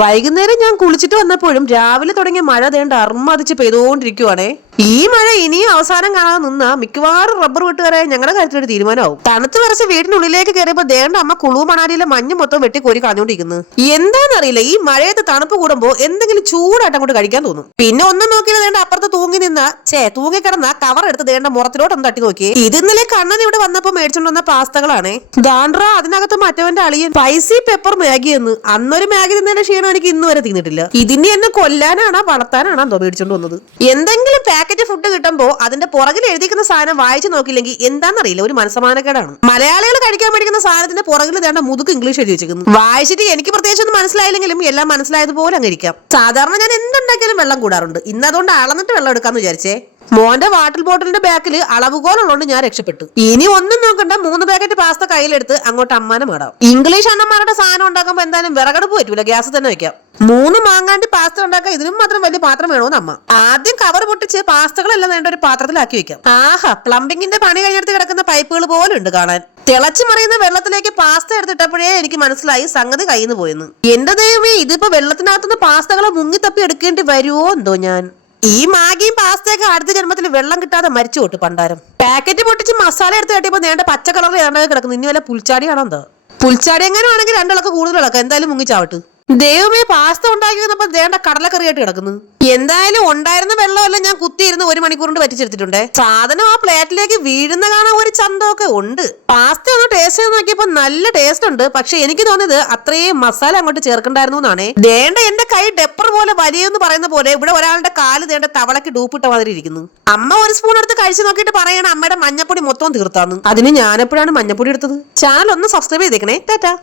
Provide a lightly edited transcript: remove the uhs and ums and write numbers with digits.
വൈകുന്നേരം ഞാൻ കുളിച്ചിട്ട് വന്നപ്പോഴും രാവിലെ തുടങ്ങിയ മഴ ദേണ്ട അർമ്മതിച്ച് പെയ്തുകൊണ്ടിരിക്കുവാണേ. ഈ മഴ ഇനിയും അവസാനം കാണാതെ നിന്നാ മിക്കവാറും റബ്ബർ വെട്ടുകാരായ ഞങ്ങളുടെ കാര്യത്തിലൊരു തീരുമാനമാവും. തണുത്ത് വിറച്ച് വീടിനുള്ളിലേക്ക് കയറിയപ്പോ ദേണ്ട അമ്മ കുളു മണാലിയിലെ മഞ്ഞ് മൊത്തം വെട്ടിക്കോരി കളഞ്ഞോണ്ടിരിക്കുന്നു. എന്താണെന്നറിയില്ല, ഈ മഴയത്ത് തണുപ്പ് കൂടുമ്പോ എന്തെങ്കിലും ചൂടായിട്ട് അങ്ങോട്ട് കഴിക്കാൻ തോന്നും. പിന്നെ ഒന്നും നോക്കിയില്ല, ദേണ്ട അപ്പുറത്ത് തൂങ്ങിക്കിടന്ന കവർ എടുത്ത് ദേണ്ട മുറത്തിലോട്ടൊന്ന് തട്ടി നോക്കിയേ. ഇത് ഇന്നലെ കണ്ണൻ ഇവിടെ വന്നപ്പോ മേടിച്ചോണ്ട് വന്ന പാസ്തകളാണേ. ദാണ്ട്ര അതിനകത്ത് മറ്റവന്റെ അളിയൻ സ്പൈസി പെപ്പർ മാഗി എന്ന്. അന്നൊരു മാഗി തിന്നതിന്റെ ക്ഷീണം എനിക്ക് ഇന്ന് വരെ തീർന്നിട്ടില്ല. ഇതിനെ എന്നെ കൊല്ലാനാണോ വളർത്താനാണോ എന്തോ മേടിച്ചോണ്ട് വന്നത്. എന്തെങ്കിലും പാക്കറ്റ് ഫുഡ് കിട്ടുമ്പോ അതിന്റെ പുറകിൽ എഴുതിക്കുന്ന സാധനം വായിച്ചു നോക്കില്ലെങ്കിൽ എന്താണെന്നറിയില്ല, ഒരു മനസ്സമാനക്കേടാണ്. മലയാളികൾ കഴിക്കാൻ മേടിക്കുന്ന സാധനത്തിന്റെ പുറകിൽ വേണ്ട മുതുക്ക് ഇംഗ്ലീഷ് എഴുതി വെച്ചിരിക്കുന്നു. വായിച്ചിട്ട് എനിക്ക് പ്രത്യേകിച്ച് ഒന്നും മനസ്സിലായില്ലെങ്കിലും എല്ലാം മനസ്സിലായതുപോലെ അങ്ങ് ഇരിക്കാം. സാധാരണ ഞാൻ എന്തുണ്ടാക്കിയാലും വെള്ളം കൂടാറുണ്ട്. ഇന്ന് അതുകൊണ്ട് അളന്നിട്ട് വെള്ളം എടുക്കാന്ന് വിചാരിച്ചേ. മോന്റെ വാട്ടർ ബോട്ടിലിന്റെ ബാക്കിൽ അളവുകോലുള്ളതുകൊണ്ട് ഞാൻ രക്ഷപ്പെട്ടു. ഇനി ഒന്നും നോക്കണ്ട, 3 പാക്കറ്റ് പാസ്ത കയ്യിലെടുത്ത് അങ്ങോട്ട് അമ്മാനെ മാടാം. ഇംഗ്ലീഷ് അണ്ണന്മാരുടെ സാധനം ഉണ്ടാക്കുമ്പോ എന്തായാലും വിറകടുപ്പ് പറ്റൂല, ഗ്യാസ് തന്നെ വെക്കാം. 3 മാങ്ങാണ്ടി പാസ്ത ഉണ്ടാക്കാൻ ഇതിനും മാത്രം വലിയ പാത്രം വേണോന്ന് അമ്മ. ആദ്യം കവർ പൊട്ടിച്ച് പാസ്തകളെല്ലാം വേണ്ട ഒരു പാത്രത്തിലാക്കി വെക്കാം. ആഹാ, പ്ലംബിങ്ങിന്റെ പണി കഴിഞ്ഞെടുത്ത് കിടക്കുന്ന പൈപ്പുകൾ പോലെ ഉണ്ട് കാണാൻ. തിളച്ചു മറിയുന്ന വെള്ളത്തിലേക്ക് പാസ്ത എടുത്തിട്ടപ്പോഴേ എനിക്ക് മനസ്സിലായി സംഗതി കയ്യിൽ നിന്ന് പോയെന്ന്. എന്റെ ദൈവമേ, ഇതിപ്പോ വെള്ളത്തിനകത്തുനിന്ന് പാസ്തകളെ മുങ്ങിത്തപ്പി എടുക്കേണ്ടി വരുമോ എന്തോ ഞാൻ. ഈ മാഗിയും പാസ്തയൊക്കെ അടുത്ത ജന്മത്തിൽ വെള്ളം കിട്ടാതെ മരിച്ചു പോട്ട് പണ്ടാരം. പാക്കറ്റ് പൊട്ടിച്ച് മസാല എടുത്ത് കട്ടിയപ്പോ നേണ്ട പച്ച കളറിൽ ഏണ്ടാകെ കിടക്കുന്നു. ഇനി വല്ല പുൽച്ചാടിയാണോ എന്താ? പുൽച്ചാടി എങ്ങനെ ആണെങ്കിൽ 2 ഇളക്ക് കൂടുതൽ ഇളക്കാം, എന്തായാലും മുങ്ങിച്ചാവട്ട്. ദൈവമേ, പാസ്ത ഉണ്ടാക്കി വന്നപ്പോ ദേണ്ട കടലക്കറിയായിട്ട് കിടക്കുന്നു. എന്തായാലും ഉണ്ടായിരുന്ന വെള്ളമെല്ലാം ഞാൻ കുത്തിയിരുന്ന് 1 മണിക്കൂർ കൊണ്ട് വറ്റിച്ചെടുത്തിട്ടുണ്ട്. സാധനം ആ പ്ലേറ്റിലേക്ക് വീഴുന്ന കാണാൻ ഒരു ചന്തമൊക്കെ ഉണ്ട്. പാസ്ത ഒന്ന് ടേസ്റ്റ് ചെയ്ത് നോക്കിയപ്പോ നല്ല ടേസ്റ്റ് ഉണ്ട്. പക്ഷെ എനിക്ക് തോന്നിയത് അത്രയും മസാല അങ്ങോട്ട് ചേർക്കണ്ടായിരുന്നു എന്നാണ്. ദേണ്ട എന്റെ കൈ ഡെപ്പർ പോലെ വലിയെന്ന് പറയുന്ന പോലെ ഇവിടെ ഒരാളുടെ കാല് ദേണ്ട തവളക്ക് ഡൂപ്പിട്ട മാതിരി ഇരിക്കുന്നു. അമ്മ ഒരു സ്പൂൺ എടുത്ത് കഴിച്ചു നോക്കിയിട്ട് പറയണം അമ്മയുടെ മഞ്ഞപ്പൊടി മൊത്തം തീർത്താന്ന്. അതിന് ഞാനെപ്പോഴാണ് മഞ്ഞപ്പൊടി എടുത്തത്? ചാനൽ ഒന്ന് സബ്സ്ക്രൈബ് ചെയ്തേക്കണേ. ടാറ്റാ.